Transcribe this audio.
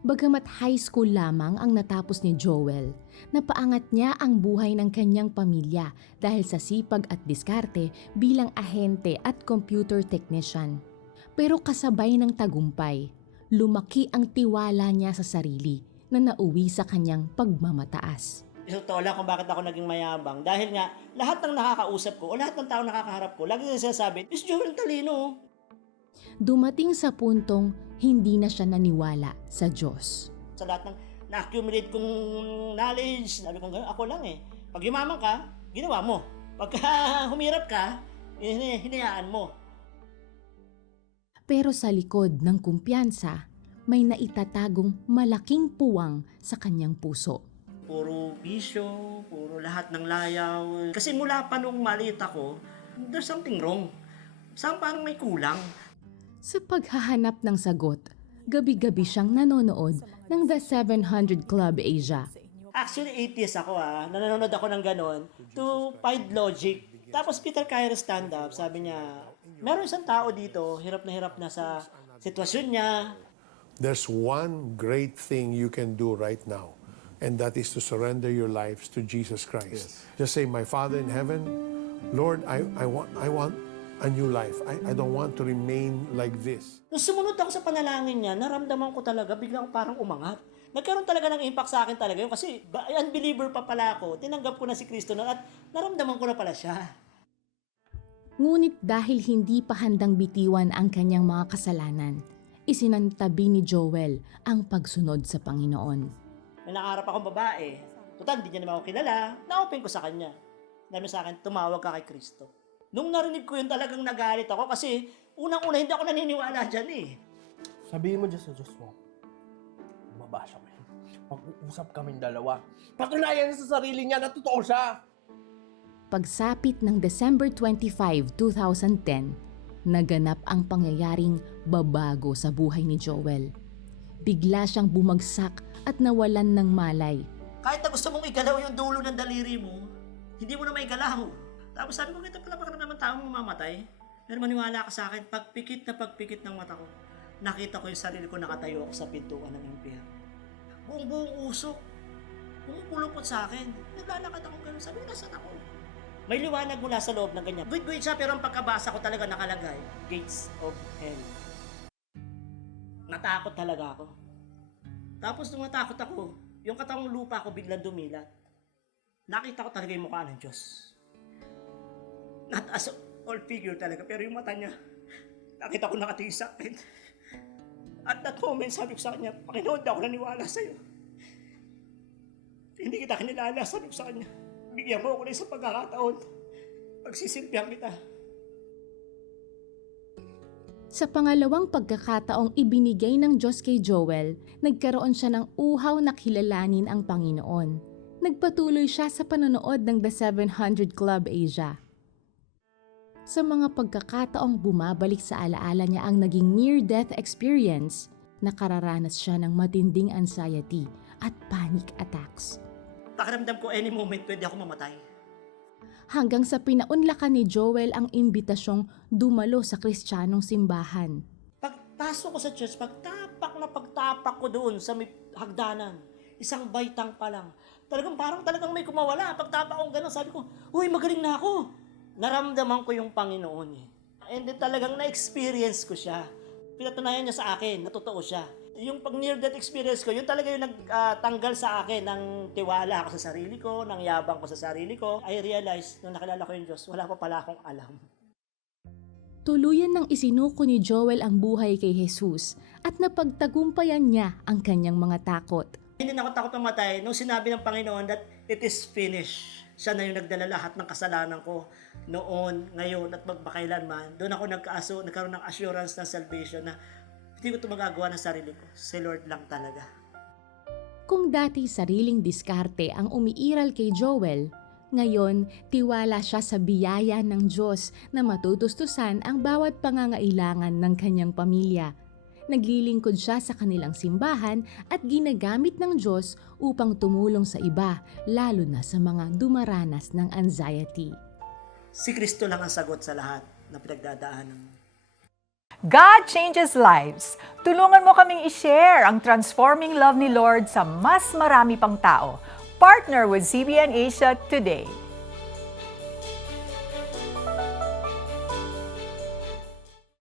Bagamat high school lamang ang natapos ni Joel, napaangat niya ang buhay ng kanyang pamilya dahil sa sipag at diskarte bilang ahente at computer technician. Pero kasabay ng tagumpay, lumaki ang tiwala niya sa sarili na nauwi sa kanyang pagmamataas. Totoo lang kung bakit ako naging mayabang. Dahil nga, lahat ng nakakausap ko o lahat ng tao nakakaharap ko, lagi nila sinasabi, Miss Joel talino. Dumating sa puntong hindi na siya naniwala sa Diyos. Sa lahat ng na-accumulate kong knowledge, sabi ko, ako lang eh. Pag yumaman ka, ginawa mo. Pagka humirap ka, hinayaan mo. Pero sa likod ng kumpiyansa, may naitatagong malaking puwang sa kanyang puso. Puro bisyo, puro lahat ng layaw. Kasi mula pa nung maliit ako, there's something wrong. Parang may kulang. Sa paghahanap ng sagot, gabi-gabi siyang nanonood ng The 700 Club Asia. Actually, atheist ako nanonood ako ng ganon to find logic. Tapos Peter Cairo stand-up, sabi niya, meron isang tao dito, hirap na sa sitwasyon niya. There's one great thing you can do right now, and that is to surrender your lives to Jesus Christ. Just say, my Father in heaven, Lord, I want a new life. I don't want to remain like this. Nung sumunod ako sa panalangin niya, naramdaman ko talaga, biglang parang umangat. Nagkaroon talaga ng impact sa akin talaga yun kasi unbeliever pa pala ako. Tinanggap ko na si Kristo na at naramdaman ko na pala siya. Ngunit dahil hindi pa handang bitiwan ang kanyang mga kasalanan, isinantabi ni Joel ang pagsunod sa Panginoon. May nakaharap akong babae. Total, hindi niya naman ako kilala. Na-open ko sa kanya. Sabi sa akin, tumawag ka kay Kristo. Nung narinig ko yun, talagang nagalit ako kasi unang-una hindi ako naniniwala dyan eh. Sabihin mo dyan sa Diyos mo, mabasa mo yun. Mag-uusap kaming dalawa. Patunayan niya sa sarili niya na totoo siya. Pagsapit ng December 25, 2010, naganap ang pangyayaring babago sa buhay ni Joel. Bigla siyang bumagsak at nawalan ng malay. Kahit na gusto mong igalaw yung dulo ng daliri mo, hindi mo na may galaw. Tapos sabi ko, ito pala baka naman taong mamamatay. Pero maniwala ka sa akin, pagpikit ng mata ko, nakita ko yung sarili ko nakatayo ako sa pintuan ng impyerno. Buong usok. Pumupulupot sa akin. Naglalakad ako ganun. Sabi ko, nasaan ako? May liwanag mula sa loob ng ganyan. Guide siya, pero ang pagkabasa ko talaga nakalagay, Gates of Hell. Natakot talaga ako. Tapos nung natakot ako, yung katawang lupa ko biglang dumilat. Nakita ko talaga yung mukha ng Diyos. Not as all figure talaga, pero yung mata niya, nakita ko nakatingin sa akin. At that moment, sabi ko sa kanya, Panginoon, ako naniwala sa'yo. Hindi kita kinilala, sabi ko sa kanya. Bigyan mo ako na isang pagkakataon. Pagsisilbihan kita. Sa pangalawang pagkakataong ibinigay ng Diyos kay Joel, nagkaroon siya ng uhaw na kilalanin ang Panginoon. Nagpatuloy siya sa panonood ng The 700 Club Asia. Sa mga pagkakataong bumabalik sa alaala niya ang naging near-death experience, nakararanas siya ng matinding anxiety at panic attacks. Pakiramdam ko any moment pwede ako mamatay. Hanggang sa pinaunlakan ni Joel ang imbitasyong dumalo sa Kristiyanong simbahan. Pagpasok ko sa church, pagtapak ko doon sa may hagdanan, isang baitang pa lang. Talagang may kumawala. Pagtapak ko gano'n, sabi ko, uy, magaling na ako. Naramdaman ko yung Panginoon eh. And then talagang na-experience ko siya. Pinatunayan niya sa akin na totoo siya. Yung pag near-death experience ko, yun talaga yung nagtanggal sa akin ng tiwala ako sa sarili ko, ng yabang ko sa sarili ko. I realized, nung nakilala ko yung Diyos, wala pa pala akong alam. Tuluyan nang isinuko ni Joel ang buhay kay Jesus at napagtagumpayan niya ang kanyang mga takot. Hindi na ako takot mamatay nung sinabi ng Panginoon that it is finished. Siya na yung nagdala lahat ng kasalanan ko noon, ngayon at magpakailanman. Doon ako nagkaroon ng assurance ng salvation na hindi ko ito magagawa ng sarili ko. Si Lord lang talaga. Kung dati sariling diskarte ang umiiral kay Joel, ngayon tiwala siya sa biyaya ng Diyos na matutustusan ang bawat pangangailangan ng kanyang pamilya. Naglilingkod siya sa kanilang simbahan at ginagamit ng Diyos upang tumulong sa iba, lalo na sa mga dumaranas ng anxiety. Si Kristo lang ang sagot sa lahat na pinagdadaanan mo. God changes lives. Tulungan mo kaming i-share ang transforming love ni Lord sa mas marami pang tao. Partner with CBN Asia today.